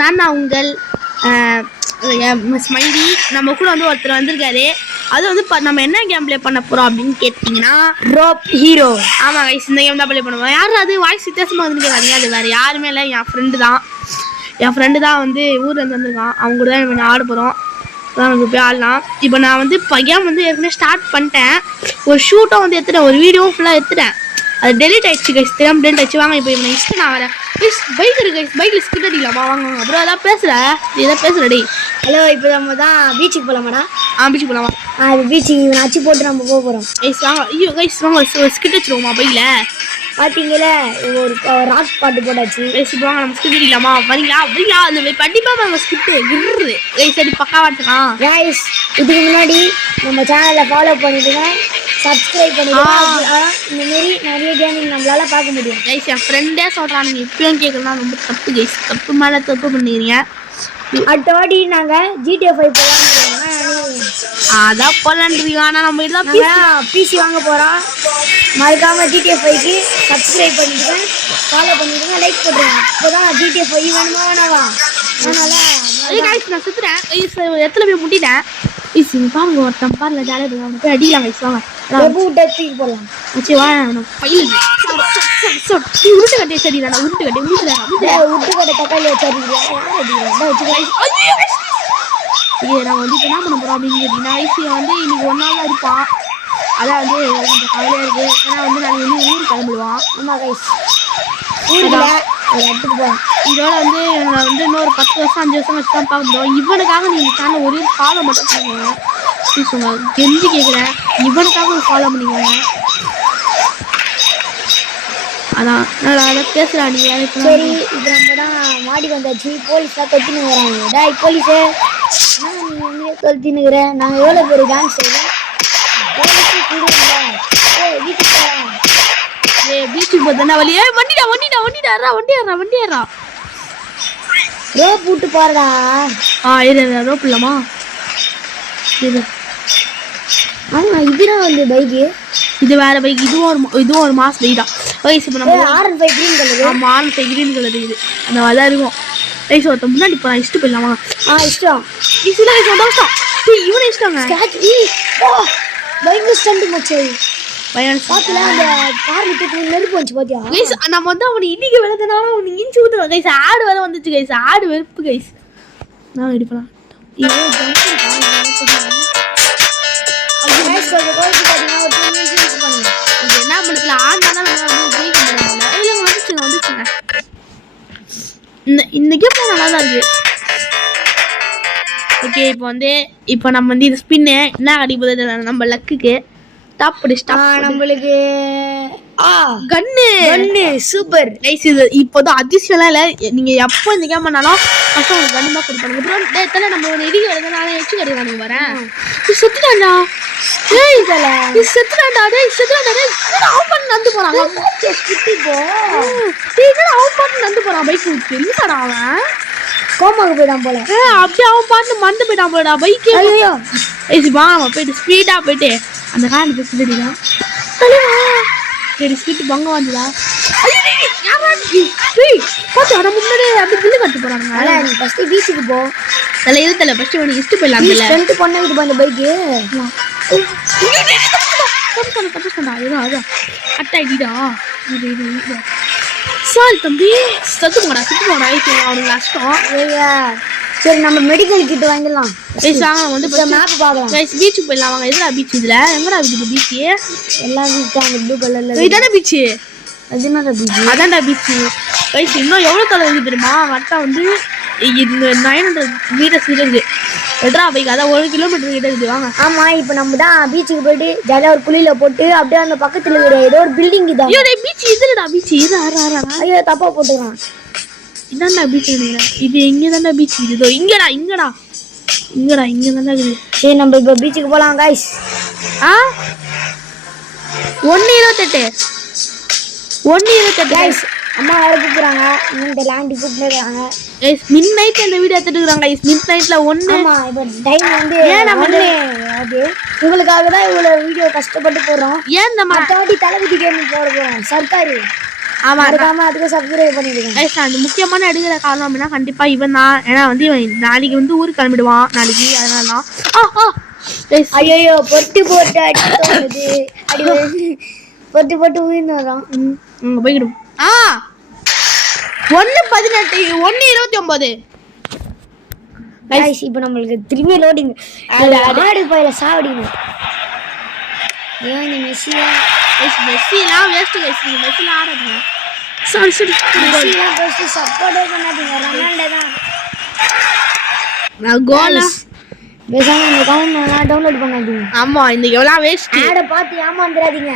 நான் உங்கள் ஸ்மைலி. நம்ம கூட வந்து ஒருத்தர் வந்திருக்காரு. அது வந்து நம்ம என்ன கேம் ப்ளே பண்ண போறோம் அப்படின்னு கேட்டீங்கன்னா ரோப் ஹீரோ. ஆமா கைஸ், இந்த கேம் தான் ப்ளே பண்ணுவோம். யாரும் அது வாய்ஸ் வித்தியாசமா வந்து கேட்காதீங்க, அது வேற யாருமே இல்லை, என் ஃப்ரெண்டு தான் வந்து ஊர்ல இருந்து வந்திருக்கான். அவங்க கூட தான் கொஞ்சம் ஆட போறோம். நமக்கு போய் ஆடலாம். இப்போ நான் வந்து கேம் வந்து ஏற்கனவே ஸ்டார்ட் பண்ணிட்டேன். ஒரு ஷூட்டும் வந்து எடுத்துட்டேன், ஒரு வீடியோவும் ஃபுல்லாக எடுத்துட்டேன். அது டெலிட் ஆயிடுச்சு கைஸ், தெரியாம டெலிட் ஆயிடுச்சு. வாங்க இப்போ நான் இஷ்டம் நான் வரேன். ப்ளீஸ் பைக் இருக்கு கைஸ், பைக்கில் ஸ்கிட் அடிக்கலாமா? வாங்க அப்புறம் அதான் பேசுகிறேன், நீ எதாவது பேசுகிறடி. ஹலோ, இப்போ நம்ம தான் பீச்சுக்கு போகலாமாடா? பீச்சுக்கு போகலாமா? பீச்சுக்கு அச்சு போட்டு நம்ம போகிறோம். கைஸ் வாங்க. ஐயோ கைஸ் வாங்க, ஒரு ஸ்கிட் வச்சுருவோமா பைக்கில்? பார்த்தீங்களே, ஒரு ராக் பாட்டு போட்டாச்சு. கைஸ் இப்போ வாங்க நம்ம ஸ்கிட் அடிக்கலாமா? வரீங்களா? அந்த கண்டிப்பாக நம்ம ஸ்கிட்டு கிரு கைஸ் அடி பக்காவாட்டுக்கலாம். கைஸ் இதுக்கு முன்னாடி நம்ம சேனலை ஃபாலோ பண்ணிவிடுங்க, சப்ஸ்கிரைப் பண்ணிடுங்க. இந்த மாரி நிறைய கேமிங் நம்மளால பார்க்க முடியும். கைஸ் என் ஃப்ரெண்டே சொல்கிறான், நீங்கள் இப்பயும் கேட்குறதுனா ரொம்ப தப்பு கைஸ், தப்பு மேலே தப்பு பண்ணிக்கிறீங்க. அடுத்த வாட்டி நாங்கள் GTA 5 போகலான்னு அதான் போகலான்றீங்க. ஆனால் நம்ம எல்லாம் பிசி வாங்க போகிறோம். மறக்காமல் GTA 5க்கு சப்ஸ்கிரைப் பண்ணிவிடுங்க, ஃபாலோ பண்ணிவிடுங்க, லைக் போட்டுருங்க. இப்போ தான் GTA 5 வேணுமா வேணாவா? அதனால் கைஸ் நான் சுற்றுறேன் கைஸ், எத்தனை போய் முட்டிட்டேன் கைஸ். பாருங்க ஒருத்தன் பாருங்க, ஜாலியாக போய் போய் அடிக்கலாம் கைஸ். வாங்க டெஸ்டிங் போடலாம். சரி வா, பையன் உருட்டு கட்டி சரி தானே, உருட்டு கட்டி தக்காளி வச்சு நான் வந்து இப்போ என்ன பண்ண போகிறோம் அப்படின்னு கேட்டிங்கன்னா, ஐசியை வந்து இன்னைக்கு ஒரு நாள் இருப்பான். அதான் வந்து கொஞ்சம் கவலையாக இருக்குது. ஏன்னா வந்து நான் வந்து ஊருக்கு கிளம்பிடுவான். ஆமாம் கைஸ், எடுத்துட்டு போகிறேன். இதோட வந்து நான் வந்து இன்னொரு 10 வருஷம் 5 வருஷம் வச்சு தான் பார்க்கணும். இவனுக்காக நீங்கள் சேனல் ஒரே ஃபாலோ மட்டும் பண்ணுங்க ப்ளீஸ். உங்கள் கெஞ்சி கேட்குறேன், இவனுக்காக ஒரு ஃபாலோ பண்ணிக்கோங்க. அதான் நான் அதை பேசுகிறேன். நீங்கள் சரி, இப்போ நம்ம தான் மாடிக்கு வந்தாச்சு. போலீஸ் தான் கத்தின்னு வராங்க. டாய் போலீஸு, நீ கத்தினுக்கிற, நாங்கள் எவ்வளோ பேர் டான்ஸ் செய்வோம். பீச்சுக்கு போதுன்னா வழி. வண்டியாரா ரோப் விட்டு பாருடா. ரோப் இல்லாமா? இதுதான் வந்து பைக்கு, இது வேற பைக். இதுவும் ஒரு மாஸ் பைக் தான் கைஸ். இப்போ நம்ம R15 கிரீன் கலர். ஆமா, R15 கிரீன் கலர் இது அந்த மாதிரி தான் இருக்கும் கைஸ். ஒருத்த முன்னாடி இப்போ நான் இஷ்டம் போயிடலாமா? இஷ்டம் இஷ்டம் இவனை இஷ்டங்க. பைக்ல ஸ்டண்ட் மச்சை பையன் பாத்துல அந்த கார் விட்டு நெருப்பு வந்துச்சு பாத்தியா கைஸ். நம்ம வந்து அவனை இன்னைக்கு விளக்குனாலும் அவனுக்கு இஞ்சி ஊத்துறான் கைஸ். ஆடு வேற வந்துச்சு கைஸ், ஆடு வெறுப்பு கைஸ். நான் ரெடி பண்ணலாம். என்ன பண்ணல ஆண்டாதான் வந்துச்சுங்க. இந்த கேம் நல்லா தான் இருக்கு. ஓகே, இப்போ நம்ம வந்து இது ஸ்பின்னு என்ன அடிப்பது நம்ம லக்குக்கு டாப் நம்மளுக்கு கன்னு சூப்பர் நைஸ். இது இப்போதான் அதிசயம்லாம் இல்லை. நீங்க எப்போ இந்த கேம் பண்ணாலும் ஃபர்ஸ்ட் உங்களுக்கு கன்னு தான் கொடுப்பாங்க. அப்புறம் தலை நம்ம ஒரு இடி வருதுனால எச்சு கட்டுறானுங்க வரேன். செத்துட்டாண்டா அவன் பண்ணி நடந்து போறாங்க. அவன் பாட்டு நடந்து போறான் பைக் தெரியுதாடா? அவன் கோமாக்கு போயிட்டான் போல. அப்படியே அவன் பாட்டு மறந்து போயிட்டான் போலடா பைக். வா நம்ம போயிட்டு ஸ்பீடா போயிட்டு அந்த காரணம் பேசிட்டுதான் சரி ஸ்பீட் பங்க வந்துதா. பார்த்து அட முன்னாடி அப்படி பில்லு கட்டு போறாங்க. நீ ஃபர்ஸ்ட் பீச்சுக்கு போ. நல்ல இது தலை ஃபர்ஸ்ட் உனக்கு இஷ்டம் போயிடலாம். ஸ்டண்ட் பண்ணிட்டு போ அந்த பைக்கு. அதான் அட்டாயிட்டா சால் தம்பி சத்து போடா அவனுக்கு கஷ்டம். சரி நம்ம மெடிக்கல் கிட் வாங்கிடலாம். வந்து மேப் பார்க்கலாம். பீச்சுக்கு போயிடலாம் வாங்க. எதுடா பீச்? இதுல எங்கடா இருக்குது பீச்? எல்லா பீச் தான் ப்ளூ கலர்ல. இதானே பீச்? அது என்னடா பீச்? அதான்டா பீச் கைஸ். இன்னும் எவ்வளோ தொலை இருக்குது தெரியுமா? கரெக்டாக வந்து 900 மீட்டர்ஸ் இருக்குது. எட்ரா பைக் அதான் 1 கிலோமீட்டர் கிட்ட இருக்குது. வாங்க. ஆமா, இப்போ நம்ம தான் பீச்சுக்கு போயிட்டு ஜாலியாக ஒரு குளியில போட்டு அப்படியே அந்த பக்கத்துல இருக்கிற ஏதோ ஒரு பில்டிங் தான். பீச் இதுலடா பீச். ஐயோ தப்பா போட்டுக்கலாம். இதான்டா பீச் நினைக்கிறேன். இது எங்கே தான்டா பீச்? இதோ இங்கடா இங்கே தான்டா இருக்குது. சரி நம்ம இப்போ பீச்சுக்கு போகலாம் கைஸ். 1:28 கைஸ். அம்மா வேலை கூப்பிடுறாங்க, இந்த லேண்டி கூப்பிட்டுருக்காங்க. மிட் நைட் அந்த வீடியோ எடுத்துட்டுருக்காங்க. மிட் நைட்ல 1. ஆமா, இப்போ டைம் வந்து அது உங்களுக்காக தான் இவ்வளோ வீடியோ கஷ்டப்பட்டு போடுறோம். ஏன் நம்ம தாட்டி தளபதி கேம் போட போகிறோம். சர்க்காரு ஆமா மறக்காம அதுக்கு சப்ஸ்கிரைப் பண்ணிடுங்க கைஸ். அந்த முக்கியமான எடுக்கிற காரணம் அப்படின்னா கண்டிப்பா இவன் தான். ஏன்னா வந்து இவன் நாளைக்கு வந்து ஊருக்கு கிளம்பிடுவான் நாளைக்கு, அதனால தான். ஐயோ பொட்டு போட்டு அடித்தோடுது அடி பொட்டு போட்டு உயிர்ந்தோம் போய்கிடும். 1:18 1:29 கைஸ். இப்போ நம்மளுக்கு திரும்பி லோடிங் ஆடு போயில சாவடிங்க. ஏன் இந்த மெஸ்ஸிலாம் வேஸ்ட் கைஸ். நீங்க மெஸ்ஸிலாம் ஆடாதீங்க. சரி மெஸ்ஸிலாம் ஃபர்ஸ்ட் சப்போர்ட்டே பண்ணாதீங்க. ரொனால்டோ தான் நான் கோலா பேசாம இந்த கவுண்ட் டவுன்லோட் பண்ணாதீங்க. ஆமா இந்த கேம்லாம் வேஸ்ட். ஆட பார்த்து ஏமாந்துடாதீங்க.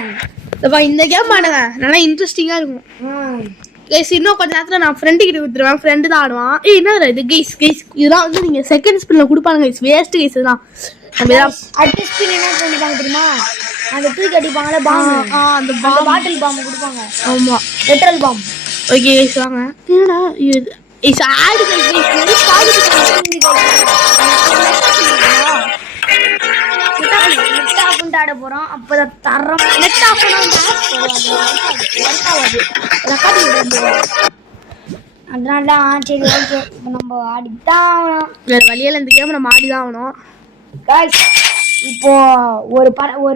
இந்த கேம் ஆடுங்க, நல்லா இன்ட்ரெஸ்டிங்கா இருக்கும் கைஸ். இன்னும் கொஞ்ச நேரத்துல நான் ஃப்ரெண்டு கிட்ட கொடுத்துருவேன். ஃப்ரெண்டு தான் ஆடுவான். என்னது இது கைஸ்? இதெல்லாம் வந்து நீங்க செகண்ட் ஸ்பின்ல கொடுப்பாங்க கைஸ். வேஸ்ட் கைஸ் இதெல்லாம். நம்ம அடுத்த ஸ்பின் என்ன பண்ணிப்பாங்க தெரியுமா? அந்த தூக்கி அடிப்பாங்கல பாம், அந்த பாட்டில் பாம் கொடுப்பாங்க. ஆமா பெட்ரோல் பாம். ஓகே கைஸ் வாங்க. என்னடா இது இஸ் ஆட் guys. Very positive net off பண்ணிட்டு ஆட போறோம். அப்பதான் தரம் நெட் ஆஃப் அதனால சரி ஓகே. இப்போ நம்ம ஆடிதான் ஆகணும். வேற வழியில இந்த கேம் நம்ம ஆடிதான் ஆகணும் கைஸ். இப்போ ஒரு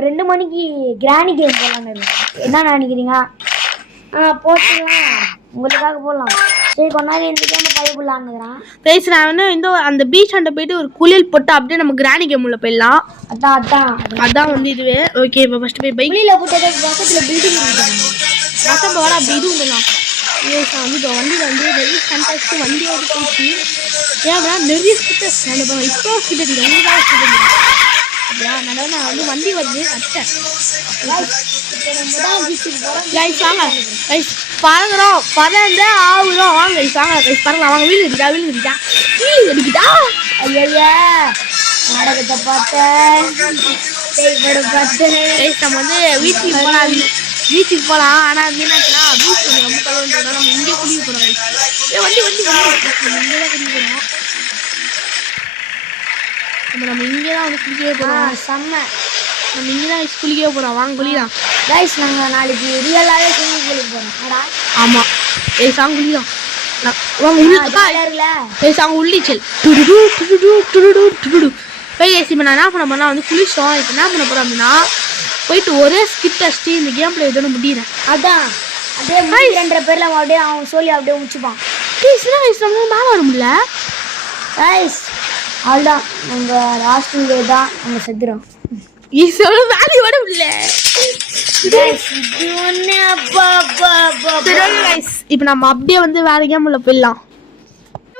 2 மணிக்கு கிராணி கேம் போடலான்னு என்ன நினைக்கிறீங்க? போட்டுலாம் உங்களுக்காக போடலாம். சரி கொண்டாடி இந்த கேம் கைக்குள்ளான்னுக்குறான் கைஸ். நான் வந்து இந்த அந்த பீச் அண்ட போயிட்டு ஒரு குளியல் போட்டு அப்படியே நம்ம கிராணி கேம் உள்ள போயிடலாம். அதான் வந்து இதுவே. ஓகே இப்போ ஃபர்ஸ்ட் போய் பைக்ல போட்டு பக்கத்துல பில்டிங் இருக்கு. மொத்தம் போட அப்படி இது உங்கலாம். வந்து இப்போ வண்டியில் வந்து நிறைய கண்டாக்ட் வண்டி ஓடிச்சு. ஏன் அப்படின்னா நிறைய ஸ்கிட்டர்ஸ் நான் இப்போ ஸ்கிட்டர் இல்லை உங்களுக்கு ஸ்கிட்டர் அப்படியா? நான் வந்து வண்டி வருது அச்சேன் கைஸ். வாங்க கைஸ் பறங்குறோம். பறந்து ஆகுறோம். வாங்க கைஸ் வாங்க கைஸ் பறங்கலாம். வாங்க வீடு அடிக்கிட்டா ஐயா நாடகத்தை பார்த்தேன். நம்ம வந்து பீச்சுக்கு போகலாம். ஆனால் அது என்னாச்சுன்னா பீச் கொஞ்சம் ரொம்ப கலந்துட்டோம். நம்ம இங்கே குடிக்க போகிறோம் கைஸ். வண்டி நம்ம இங்கே தான் குடிக்க போகிறோம். நம்ம இங்கே தான் வந்து குளிக்கவே போகிறோம். செம்ம நம்ம இங்கே தான் குளிக்கவே போகிறோம். வாங்க குளிக்கலாம் கைஸ். நாங்கள் நாளைக்கு ரியலாகவே ஸ்விம்மிங் பூலுக்கு போகிறோம். ஆமாம் ஏய் சாங் குளிக்கலாம். வாங்க உள்ளிச்சல் துடுடு துடுடு துடுடு துடுடு போய் கேசி. இப்போ நான் என்ன பண்ண போனால் வந்து குளிச்சோம். இப்போ என்ன பண்ண போகிறோம் அப்படின்னா போயிட்டு ஒரே ஸ்கிட் அடிச்சுட்டு இந்த கேம் பிளே இதோட முடிகிறேன். அதான் அப்படியே 2 பேர்ல அப்படியே அவன் சொல்லி அப்படியே முடிச்சுப்பான். நம்ம மேலே வர முடியல கைஸ். அவ்வளோதான் நம்ம லாஸ்ட் டே தான் நம்ம செத்துறோம். வேலையை விட முடியல. இப்போ நம்ம அப்படியே வந்து வேற கேம் உள்ள போயிடலாம்.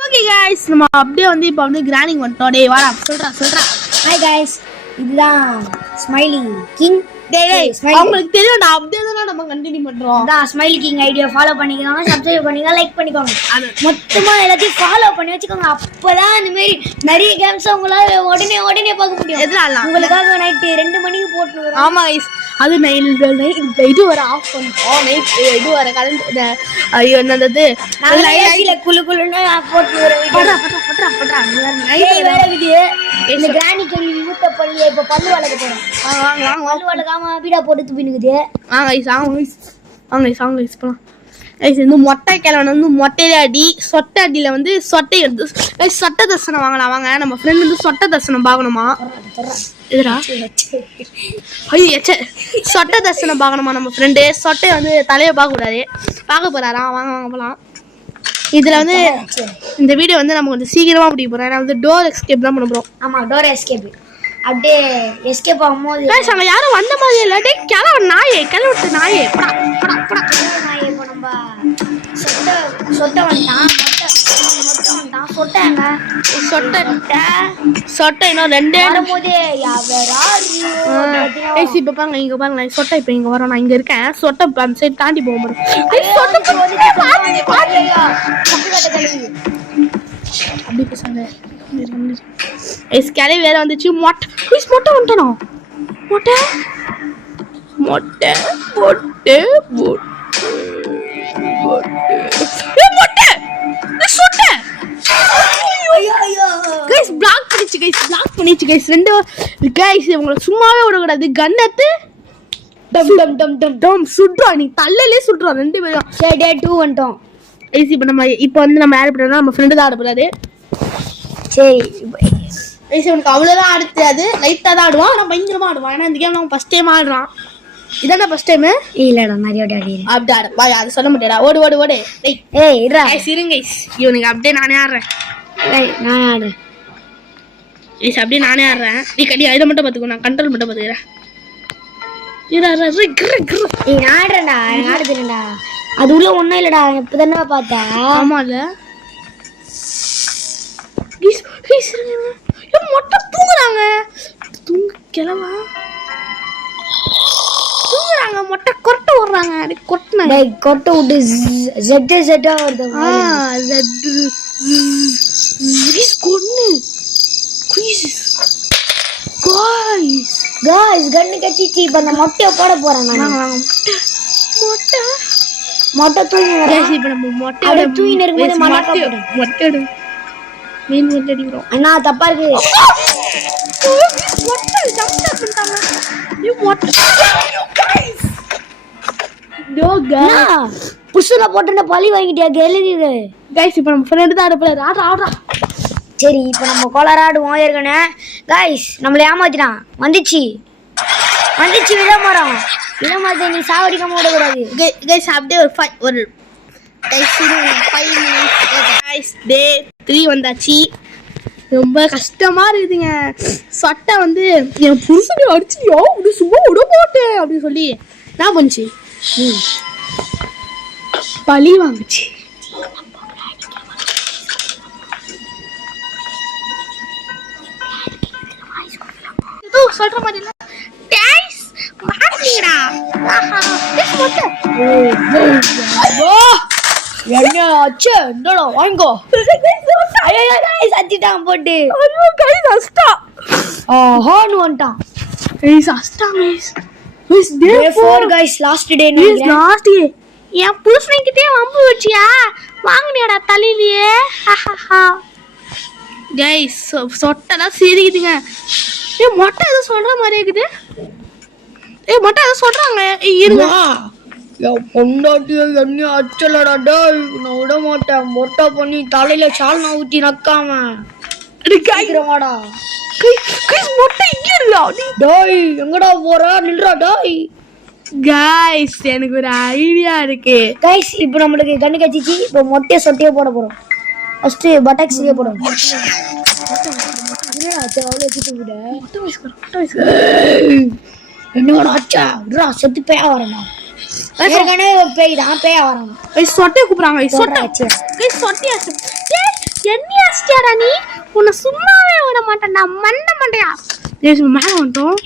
ஓகே கைஸ் நம்ம அப்படியே வந்து இப்போ வந்து கிராண்டிங் வந்துட்டோம். டேய் வாடா சொல்றா. Hi guys. இதுதான் ஸ்மைலி கிங். அவங்களுக்கு தெரியும் அப்படியே தான் நம்ம கண்டினியூ பண்றோம். அதான் ஸ்மைலி கிங் ஐடியா ஃபாலோ பண்ணிக்கோங்க, சப்ஸ்கிரைப் பண்ணிக்கோங்க, லைக் பண்ணிக்கோங்க. மொத்தமா எல்லாத்தையும் ஃபாலோ பண்ணி வச்சுக்கோங்க. அப்பதான் இந்த மாதிரி நிறைய கேம்ஸ் உங்களால உடனே பார்க்க முடியும். எதுனால உங்களுக்காக நைட்டு 2 மணிக்கு போட்டு. ஆமா கைஸ். அது இது வர ஆஃப் பண்ணிட்டோம். நைட் இது வர கலந்து ஐயோ என்னது குழுன்னு போட்டு இந்த கிராணி கேள்வி மூத்த பள்ளி இப்ப பல்லு வளர்க்க போறோம். பல்லு வளர்க்காம பீடா போட்டு துப்பினுக்குது. போலாம் இந்த மொட்டை கிழவன் வந்து மொட்டையில அடி சொட்டை அடியில வந்து சொட்டை எடுத்து சொட்டை தரிசனம் வாங்கலாம். வாங்க நம்ம ஃப்ரெண்ட் வந்து சொட்டை தரிசனம் பார்க்கணுமா? எதுரா ஐயோ சொட்டை தரிசனம் பார்க்கணுமா? நம்ம ஃப்ரெண்டு சொட்டை வந்து தலையை பார்க்கக்கூடாது, பார்க்க போறாராம். வாங்க போகலாம். இதில் வந்து இந்த வீடியோ வந்து நம்ம கொஞ்சம் சீக்கிரமாக பிடிக்க போகிறோம். ஏன்னா வந்து டோர் எஸ்கேப் தான் பண்ண போகிறோம். ஆமாம் டோர் எஸ்கேப். அப்படியே எஸ்கேப் ஆகும்போது அங்கே யாரும் வந்த மாதிரி இல்லாட்டி கிளவ நாயே கிளவிட்டு நாயே நாயே. இப்போ நம்ம சொட்டை வந்துட்டான். சொட்டை இன்னும் 2 போதே இப்போ பாருங்க இங்கே பாருங்க சொட்டை. இப்போ இங்கே வரோம். நான் இங்கே இருக்கேன். சொட்டை அந்த சைடு தாண்டி போக முடியும். அப்படி பேசாங்க கிளவி வேற வந்துச்சு. மொட்டை வந்துட்டனோ மொட்டை மொட்டை மொட்டை மொட்டை சொட்டை கைஸ் பிளாக் பண்ணிச்சு கைஸ் 2 கைஸ் இவங்களை சும்மாவே விடக்கூடாது. கன்னத்து டம் டம் டம் டம் டோம் சுட்றா, நீ தள்ளலே சுட்றா ரெண்டு பேரும். சரி டே 2 வந்துட்டோம். ஐஸ் இப்போ வந்து நம்ம யார் பண்ணா நம்ம ஃப்ரெண்டு தான் ஆட போறாரு. சரி ஐஸ் அவனுக்கு அவ்வளோதான் ஆட தெரியாது, லைட்டாக தான் ஆடுவான். ஆனால் பயங்கரமாக ஆடுவான். ஏன்னா இந்த கேம் அவன் ஃபஸ்ட் டைம் ஆடுறான். இதானே ஃபஸ்ட் டைமு? இல்லடா நிறைய ஆடிறேன். அப்படி ஆடு வா, அதை சொல்ல முடியாடா. ஓடு ஓடு ஓடு. ஏய் இருடா. ஐஸ் இருங்க ஐஸ், இவனுக்கு அப்படியே நானே ஆடுறேன். நான் ஆடுறேன் ஐஸ், அப்படியே நானே ஆடுறேன். நீ கடி இதை மட்டும் பார்த்துக்கோ, நான் கண்ட்ரோல் மட்டும் பார்த்துக்கிறேன். ஏய் நான் ஆடுறேன்டா, எனக்கு ஆட தெரியும்டா. அது உள்ள ஒன்றும் இல்லைடா, இப்போதானே பார்த்தேன். ஆமாம்ல. மொட்டை தூங்குறாங்க. கிளவா தூங்குறாங்க, மொட்டை கொட்டை விடுறாங்க. அப்படி கொட்டினாங்க, கொட்டை விட்டு ஜெட்டா வருது. கொன்னு காய்ஸ் கண்ணு கட்டிச்சு. இப்போ அந்த மொட்டையை போட போறேன் நான். மொட்டை தூங்கி வரேன். இப்போ நம்ம மொட்டை தூங்கி இருக்கும்போது மொட்டை மீன் மொட்டை அடிக்கிறோம். அண்ணா தப்பா இருக்கு. புஷ்ல போட்டு பழி வாங்கிட்டியா கேளுங்க கைஸ். இப்போ நம்ம ஃப்ரெண்டு தான் ஆடப்படாது. ஆடுறா. சரி இப்போ நம்ம கோலர் ஆடுவோம். ஏற்கனவே கைஸ் நம்மளை ஏமாத்திட்டான். வந்துச்சு விளம்பரம். விளம்பரத்தை நீ சாவடிக்காம விடக்கூடாது கைஸ். அப்படியே ஒரு கைஸ் 5 minutes கைஸ். டே 3 வந்தாச்சு. ரொம்ப கஷ்டமா இருக்குதுங்க. சட்டை வந்து என் புருஷனை அடிச்சியோ அப்படி சும்மா விட மாட்டேன் அப்படின்னு சொல்லி என்ன பண்ணுச்சு, பழி வாங்குச்சு. சொல்ற மாதிரி இல்ல டைஸ் மாட்டீங்கடா. என்ன ஆச்சு? என்னடா வாங்கோ. ஐயோ गाइस அடிட்டான் போட்டு. ஐயோ गाइस அஸ்டா. ஹார்ன் வந்துட்டான். गाइस அஸ்டா guys. Day 4 guys last day நினைக்கிறேன். Last day. என் புருஷன்கிட்டே வம்பு வச்சியா? வாங்குனியாடா தலையிலே. गाइस சொட்டலாம் சிரிக்குதுங்க. ஏய் மொட்டை ஏதோ சொல்ற மாதிரி இருக்குது. ஏய் மொட்டை ஏதோ சொல்றாங்க. இருங்க. பொண்டாட்டிய என்ன அச்சலடா டேய், நான் விட மாட்டேன். மொட்டை பண்ணி தலையில சால்னா ஊத்தி நக்காம வாடா. மொட்டை இங்க இருக்கா டேய்? எங்கடா போற? நில்றா டேய். गाइस எனக்கு ஒரு ஐடியா இருக்கு. गाइस இப்போ நமக்கு கண்ணு கச்சிச்சு. இப்போ மொட்டைய சொட்டைய போட போறோம். ஃபர்ஸ்ட் பட்டக்ஸ்லயே போடுவோம். என்னோட அச்சா விட்றா, செத்து பேயா வரணும். ஏற்கனவே பேய் தான், பேயா வரணும். சொட்டையை கூப்பிடுறாங்க. சொட்டையா என்னையா அடிச்சியாடா நீ? உன்னை சும்மாவே விட மாட்டேன்டா மண்டையா. மேலே வந்துட்டோம்.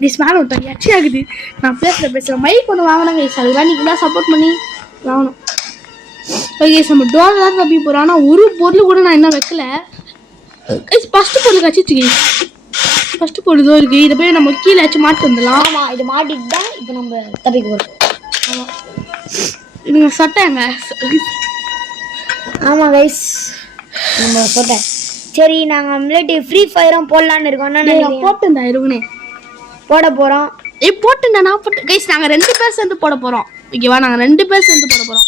மேலே வந்துட்டோம். எச்சி ஆகுது. நான் பேசுகிறேன் மைக் ஒன்று வாங்கினாங்க. அதுதான் நீங்க தான் சப்போர்ட் பண்ணி வாங்கணும். ஓகே நம்ம டோர் தான் தப்பி போகிறோம். ஆனால் ஒரு பொருள் கூட நான் இன்னும் வைக்கல. ஃபஸ்ட்டு பொருள் கச்சிச்சு. ஃபஸ்ட்டு பொருள் இதோ இருக்குது. இதை போய் நம்ம கீழே வச்சு மாட்டு வந்துடலாம். ஆமாம் இதை மாட்டிட்டு தான் இப்போ நம்ம தப்பிக்க போகிறோம். ஆமாம் இதுங்க சட்டைங்க. ஆமாம் கைஸ் நம்ம சொட்டேன். சரி நாங்கள் முன்னாடி ஃப்ரீ ஃபயரும் போடலான்னு இருக்கோம். என்ன போட்டுண்டா இருங்கண்ணே போட போகிறோம். போட்டுண்டா நான் போட்டு கைஸ் நாங்கள் 2 பேர் சேர்ந்து போட போகிறோம். ஓகேவா? நாங்கள் 2 பேர் சேர்ந்து போட போகிறோம்.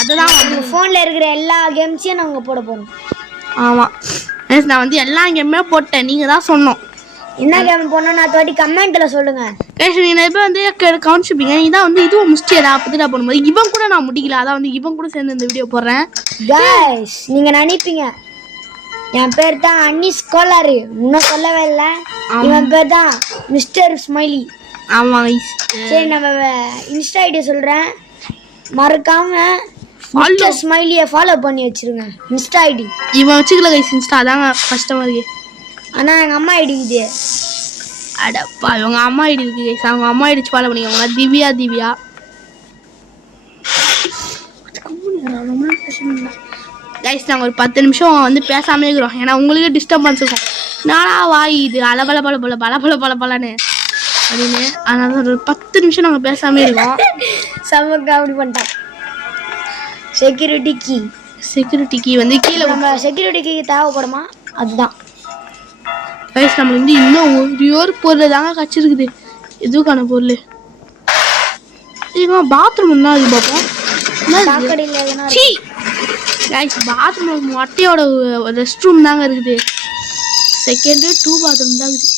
அதுதான் நம்ம ஃபோனில் இருக்கிற எல்லா கேம்ஸையும் நாங்கள் போட போகிறோம். ஆமாம் நான் வந்து எல்லா கேமுமே போட்டேன். நீங்கள் தான் சொன்னோம் என்ன கேம் போடணும். நான் தோட்டி கமெண்ட்டில் சொல்லுங்கள். கைஸ் நீங்கள் நிறைய பேர் வந்து கவனிச்சுப்பீங்க. நீ தான் வந்து இதுவும் முடிச்சியடா அப்போதான் போடும்போது இவன் கூட நான் முடிக்கல. அதான் வந்து இவன் கூட சேர்ந்து இந்த வீடியோ போடுறேன். கைஸ் நீங்கள் நினைப்பீங்க என் பேர் தான் அன்னிஸ் கோலாரு, இன்னும் சொல்லவே இல்லை. இவன் பேர் தான் மிஸ்டர் ஸ்மைலி. ஆமாம் சரி நம்ம இன்ஸ்டா ஐடியா சொல்கிறேன். மறக்காம மிஸ்டர் ஸ்மைலியை ஃபாலோ பண்ணி வச்சிருங்க. இன்ஸ்டா ஐடி இவன் வச்சுக்கல கைஸ். இன்ஸ்டா அதாங்க கஷ்டமாக இருக்கு. ஆனால் எங்கள் அம்மா ஐடி இது. அடப்பா இவங்க அம்மா ஐடி இருக்கு கைஸ். அவங்க அம்மா ஐடி ஃபாலோ பண்ணிக்கோங்க. திவ்யா கைஸ். நாங்கள் ஒரு 10 நிமிஷம் வந்து பேசாமே இருக்கிறோம். ஏன்னா உங்களுக்கு டிஸ்டர்பன்ஸ் இருக்கும். நானா வாய் இது அலபல பலன்னு அப்படின்னு. அதனால ஒரு 10 நிமிஷம் நாங்கள் பேசாமே இருக்கோம். சமக்க அப்படி பண்ணிட்டோம். செக்யூரிட்டி கீ வந்து கீழே நம்ம செக்யூரிட்டி கீ தேவைப்படுமா? அதுதான் கைஸ் நம்மளுக்கு வந்து இன்னும் ஒரு பொருள் தாங்க கச்சிருக்குது. இதுக்கான பொருள் பாத்ரூம் என்ன இது பார்ப்போம். சாக்கடையில் எதனா கைஸ் பாத்ரூம் மொட்டையோட ரெஸ்ட் ரூம் தாங்க இருக்குது. செகண்டு 2 பாத்ரூம் தான் இருக்குது.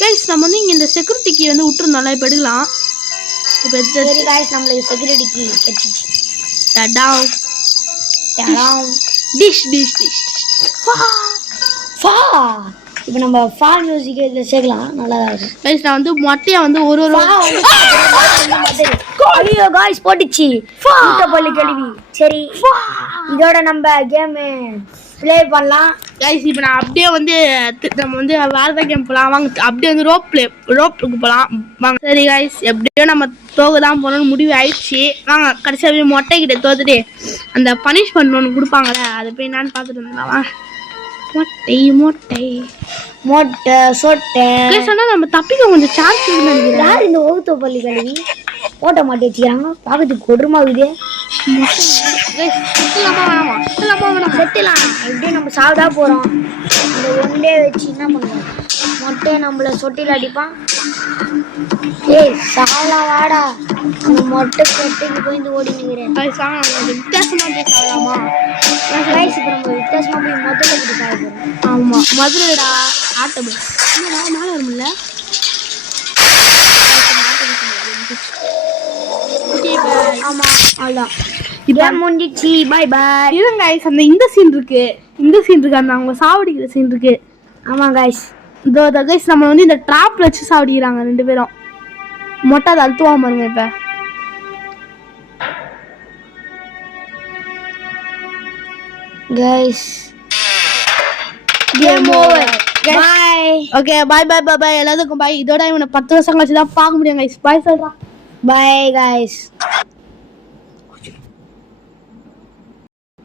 கைஸ் நம்ம வந்து இங்கே இந்த செக்யூரிட்டிக்கு வந்து விட்டுருந்தோம்ல, இப்போ எடுக்கலாம். இப்போ சரி காய்ஸ், நம்மளுக்கு செக்யூரிட்டிக்கு கிடைச்சிச்சு. டடாவ் டடாவ். டிஷ் டிஷ் டிஷ் ஃபா. இப்போ நம்ம ஃபா மியூசிக் இதில் சேர்க்கலாம், நல்லா தான் இருக்கும். கைஸ் நான் வந்து மொட்டையா வந்து ஒரு ஐயோ காய்ஸ் போட்டுச்சு பள்ளி கழுவி. சரி இதோட நம்ம கேமு ப்ளே பண்ணலாம். கைஸ் இப்போ நான் அப்படியே வந்து நம்ம வந்து வேறு தான் கேம் போகலாம் வாங்க. அப்படியே வந்து ரோப்புக்கு போகலாம் வாங்க. சரி கைஸ் எப்படியோ நம்ம தோக தான் போகணும்னு முடிவு ஆயிடுச்சு. வாங்க கடைசியாக மொட்டைக்கிட்ட தோத்துட்டு அந்த பனிஷ்மெண்ட் ஒன்று கொடுப்பாங்களே அதை போய் நான் பார்த்துட்டு வந்துடலாம். மொட்டை மொட்டை மொட்டை சொட்டை. ஆனால் நம்ம தப்பிக்க கொஞ்சம் சான்ஸ் இருக்குன்னு நினைக்கிறேன். யார் இந்த வகுத்த பள்ளி கழுவி போட்ட மாட்டி வச்சுக்கிறாங்க, பார்க்கறதுக்கு கொடுமாகுது. செட்டுலாம் எப்படியும் நம்ம சாப்பிட்டா போகிறோம். இந்த ஒன்றே வச்சு என்ன பண்ணுவோம், மொட்டையை நம்மள சொட்டியில் அடிப்பான். ஏய் சாவலாம் வாடா, அந்த மொட்டை சொட்டைக்கு போய் இந்த ஓடி நிற்கிறேன். வித்தியாசமாக போய் சாப்பிடலாமா? கைஸ் இப்போ நம்ம வித்தியாசமாக போய் முதல்ல போய் சாப்பிட போகிறோம். ஆமாம் மதுரைடா ஆட்டோ பஸ் மேலே வரும்ல. ஆமாம் அவ்வளோதான், இதான் முடிஞ்சிச்சு. பாய் பாய். இருங்க கைஸ், அந்த இந்த சீன் இருக்கு அந்த அவங்க சாவடிக்கிற சீன் இருக்கு. ஆமாம் கைஸ், இதோ கைஸ் நம்ம வந்து இந்த ட்ராப்ல வச்சு சாவடிக்கிறாங்க 2 பேரும். மொட்டை அதை அழுத்துவாம பாருங்க. இப்போ கைஸ் கேம் ஓவர். பாய். ஓகே பாய் பாய் பாய் பாய் எல்லாத்துக்கும் பாய். இதோட இவனை 10 வருஷம் கழிச்சு தான் பார்க்க முடியும் கைஸ். பாய் சொல்கிறான். Bye guys.